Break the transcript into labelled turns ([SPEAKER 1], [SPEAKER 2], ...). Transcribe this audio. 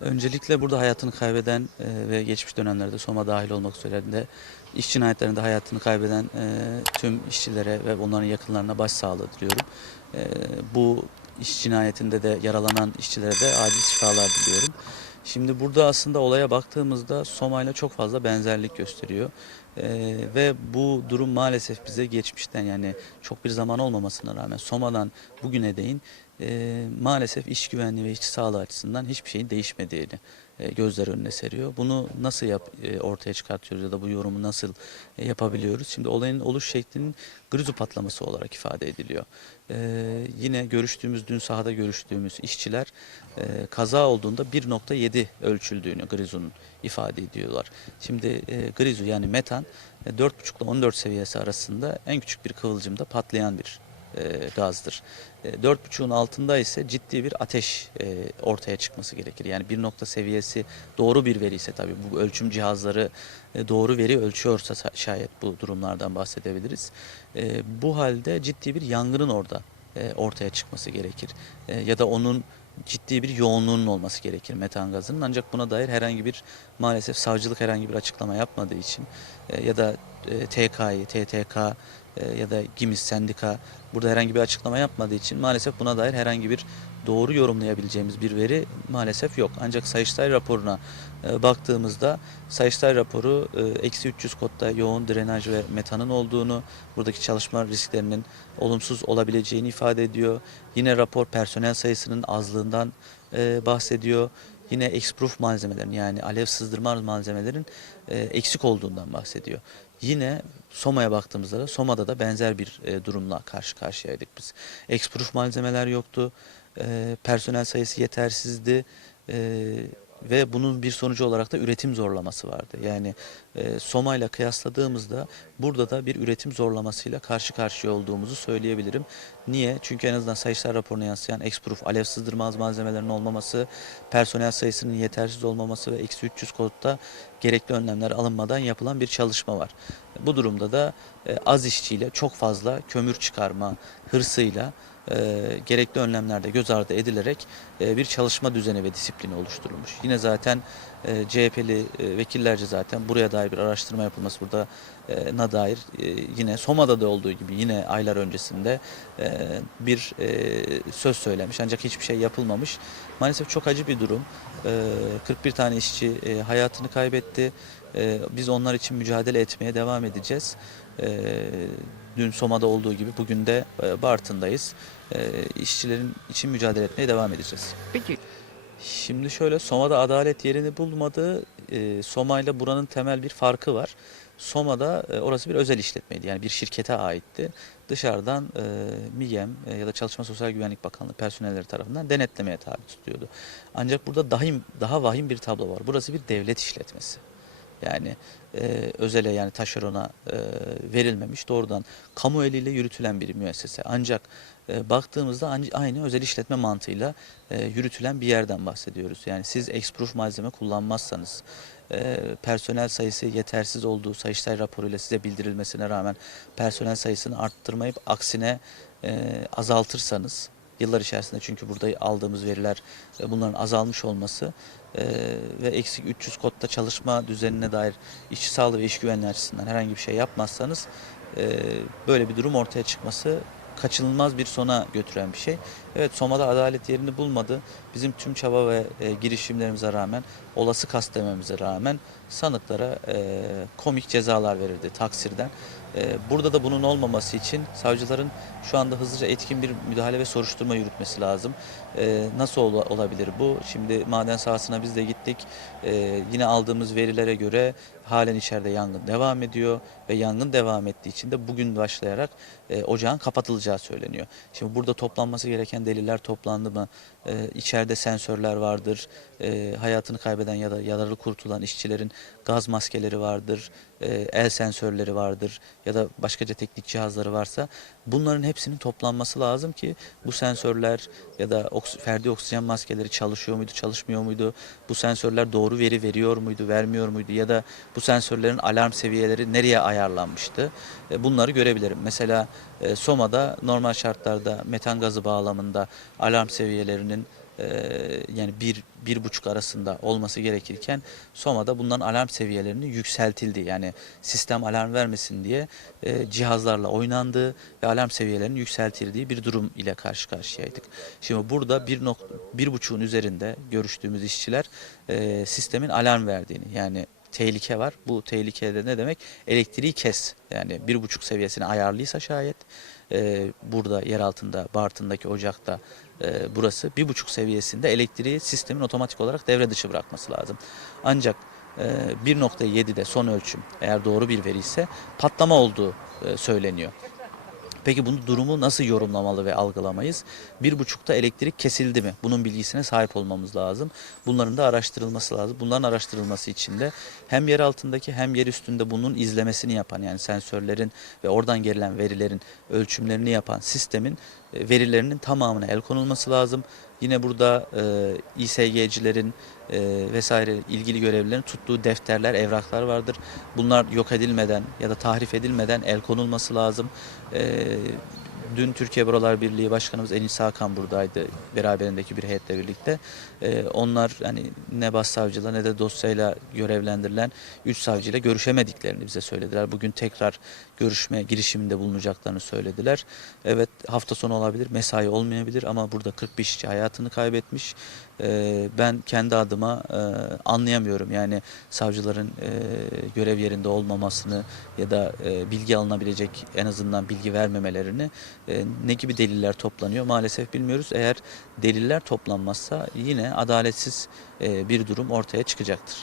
[SPEAKER 1] Öncelikle burada hayatını kaybeden e, ve geçmiş dönemlerde Soma dahil olmak üzere iş cinayetlerinde hayatını kaybeden e, tüm işçilere ve onların yakınlarına başsağlığı diliyorum. E, bu iş cinayetinde de yaralanan işçilere de acil şifalar diliyorum. Şimdi burada aslında olaya baktığımızda Soma ile çok fazla benzerlik gösteriyor. Ee, ve bu durum maalesef bize geçmişten yani çok bir zaman olmamasına rağmen Soma'dan bugüne değin e, maalesef iş güvenliği ve işçi sağlığı açısından hiçbir şeyin değişmediğini gözler önüne seriyor. Bunu nasıl yap, e, ortaya çıkartıyoruz ya da bu yorumu nasıl e, yapabiliyoruz? Şimdi olayın oluş şeklinin grizu patlaması olarak ifade ediliyor. E, yine görüştüğümüz, dün sahada görüştüğümüz işçiler e, kaza olduğunda 1.7 ölçüldüğünü grizunun ifade ediyorlar. Şimdi e, grizu yani metan e, 4.5 ile 14 seviyesi arasında en küçük bir kıvılcımda patlayan bir e, gazdır. E, 4.5'un altında ise ciddi bir ateş e, ortaya çıkması gerekir. Yani bir nokta seviyesi doğru bir veri ise tabii bu ölçüm cihazları e, doğru veri ölçüyorsa sa- şayet bu durumlardan bahsedebiliriz. E, bu halde ciddi bir yangının orada e, ortaya çıkması gerekir. E, ya da onun ciddi bir yoğunluğunun olması gerekir metan gazının. Ancak buna dair herhangi bir maalesef savcılık herhangi bir açıklama yapmadığı için e, ya da e, TK'yı, TTK ya da GİMİS sendika burada herhangi bir açıklama yapmadığı için maalesef buna dair herhangi bir doğru yorumlayabileceğimiz bir veri maalesef yok. Ancak Sayıştay raporuna e, baktığımızda Sayıştay raporu e, eksi 300 kodda yoğun drenaj ve metanın olduğunu, buradaki çalışma risklerinin olumsuz olabileceğini ifade ediyor. Yine rapor personel sayısının azlığından e, bahsediyor. Yine exproof malzemelerin yani alev sızdırma malzemelerin e, eksik olduğundan bahsediyor. Yine Soma'ya baktığımızda da Soma'da da benzer bir e, durumla karşı karşıyaydık biz. Exproof malzemeler yoktu. E, personel sayısı yetersizdi. E, ve bunun bir sonucu olarak da üretim zorlaması vardı. Yani e, Soma ile kıyasladığımızda burada da bir üretim zorlamasıyla karşı karşıya olduğumuzu söyleyebilirim. Niye? Çünkü en azından Sayıştay raporuna yansıyan exproof, alev sızdırmaz malzemelerin olmaması, personel sayısının yetersiz olmaması ve eksi 300 kodda gerekli önlemler alınmadan yapılan bir çalışma var. Bu durumda da e, az işçiyle çok fazla kömür çıkarma hırsıyla e, gerekli önlemlerde göz ardı edilerek e, bir çalışma düzeni ve disiplini oluşturulmuş. Yine zaten e, CHP'li e, vekillerce zaten buraya dair bir araştırma yapılması burada e, na dair e, yine Soma'da da olduğu gibi yine aylar öncesinde e, bir söz söylemiş ancak hiçbir şey yapılmamış. Maalesef çok acı bir durum. E, 41 tane işçi hayatını kaybetti. Biz onlar için mücadele etmeye devam edeceğiz. Dün Soma'da olduğu gibi bugün de e, Bartın'dayız. E, işçilerin için mücadele etmeye devam edeceğiz.
[SPEAKER 2] Peki
[SPEAKER 1] Şimdi şöyle Soma'da adalet yerini bulmadı. E, Soma ile buranın temel bir farkı var. Soma'da orası bir özel işletmeydi. Yani bir şirkete aitti. Dışarıdan e, MİGEM e, ya da Çalışma Sosyal Güvenlik Bakanlığı personelleri tarafından denetlemeye tabi tutuluyordu. Ancak burada daha, daha vahim bir tablo var. Burası bir devlet işletmesi. Yani e, özele yani taşerona e, verilmemiş doğrudan kamu eliyle yürütülen bir müessese. Ancak e, baktığımızda aynı özel işletme mantığıyla e, yürütülen bir yerden bahsediyoruz. Yani siz exproof malzeme kullanmazsanız e, personel sayısı yetersiz olduğu Sayıştay raporuyla size bildirilmesine rağmen personel sayısını arttırmayıp aksine e, azaltırsanız yıllar içerisinde çünkü burada aldığımız veriler e, bunların azalmış olması e, ve eksik 300 kodda çalışma düzenine dair işçi sağlığı ve iş güvenliği açısından herhangi bir şey yapmazsanız e, böyle bir durum ortaya çıkması kaçınılmaz bir sona götüren bir şey. Evet Soma'da adalet yerini bulmadı. Bizim tüm çaba ve e, girişimlerimize rağmen, olası kastlememize rağmen sanıklara e, komik cezalar verildi taksirden. E, burada da bunun olmaması için savcıların şu anda hızlıca etkin bir müdahale ve soruşturma yürütmesi lazım. E, nasıl ola- olabilir bu? Şimdi maden sahasına biz de gittik. E, yine aldığımız verilere göre halen içeride yangın devam ediyor ve yangın devam ettiği için de bugün başlayarak e, ocağın kapatılacağı söyleniyor. Şimdi burada toplanması gereken deliller toplandı mı? E, içeride sensörler vardır. E, hayatını kaybeden ya da yaralı kurtulan işçilerin gaz maskeleri vardır. E, el sensörleri vardır ya da başkaca teknik cihazları varsa bunların hepsinin toplanması lazım ki bu sensörler ya da oks- ferdi oksijen maskeleri çalışıyor muydu, çalışmıyor muydu? Bu sensörler doğru veri veriyor muydu, vermiyor muydu ya da bu sensörlerin alarm seviyeleri nereye ayarlanmıştı? E, bunları görebilirim. Mesela e, Soma'da normal şartlarda metan gazı bağlamında alarm seviyelerinin yani bir, bir buçuk arasında olması gerekirken Soma'da bunların alarm seviyelerini yükseltildi. Yani sistem alarm vermesin diye e, cihazlarla oynandığı ve alarm seviyelerinin yükseltildiği bir durum ile karşı karşıyaydık. Şimdi burada bir, nok bir buçuğun üzerinde görüştüğümüz işçiler e, sistemin alarm verdiğini yani tehlike var. Bu tehlikede ne demek? Elektriği kes. Yani bir buçuk seviyesine ayarlıysa şayet e, burada yer altında Bartın'daki ocakta e, burası bir buçuk seviyesinde elektriği sistemin otomatik olarak devre dışı bırakması lazım. Ancak e, 1.7'de son ölçüm eğer doğru bir veri ise patlama olduğu e, söyleniyor. Peki bunu durumu nasıl yorumlamalı ve algılamayız? Bir buçukta elektrik kesildi mi? Bunun bilgisine sahip olmamız lazım. Bunların da araştırılması lazım. Bunların araştırılması için de hem yer altındaki hem yer üstünde bunun izlemesini yapan yani sensörlerin ve oradan gelen verilerin ölçümlerini yapan sistemin verilerinin tamamına el konulması lazım. Yine burada e, İSG'cilerin e, vesaire ilgili görevlilerin tuttuğu defterler, evraklar vardır. Bunlar yok edilmeden ya da tahrif edilmeden el konulması lazım. E, dün Türkiye Barolar Birliği Başkanımız Enis Hakan buradaydı beraberindeki bir heyetle birlikte. E, onlar hani ne başsavcıyla ne de dosyayla görevlendirilen üç savcıyla görüşemediklerini bize söylediler. Bugün tekrar görüşme girişiminde bulunacaklarını söylediler. Evet hafta sonu olabilir, mesai olmayabilir ama burada 41 işçi hayatını kaybetmiş. Ee, ben kendi adıma e, anlayamıyorum. Yani savcıların e, görev yerinde olmamasını ya da e, bilgi alınabilecek en azından bilgi vermemelerini ne gibi deliller toplanıyor maalesef bilmiyoruz. Eğer deliller toplanmazsa yine adaletsiz bir durum ortaya çıkacaktır.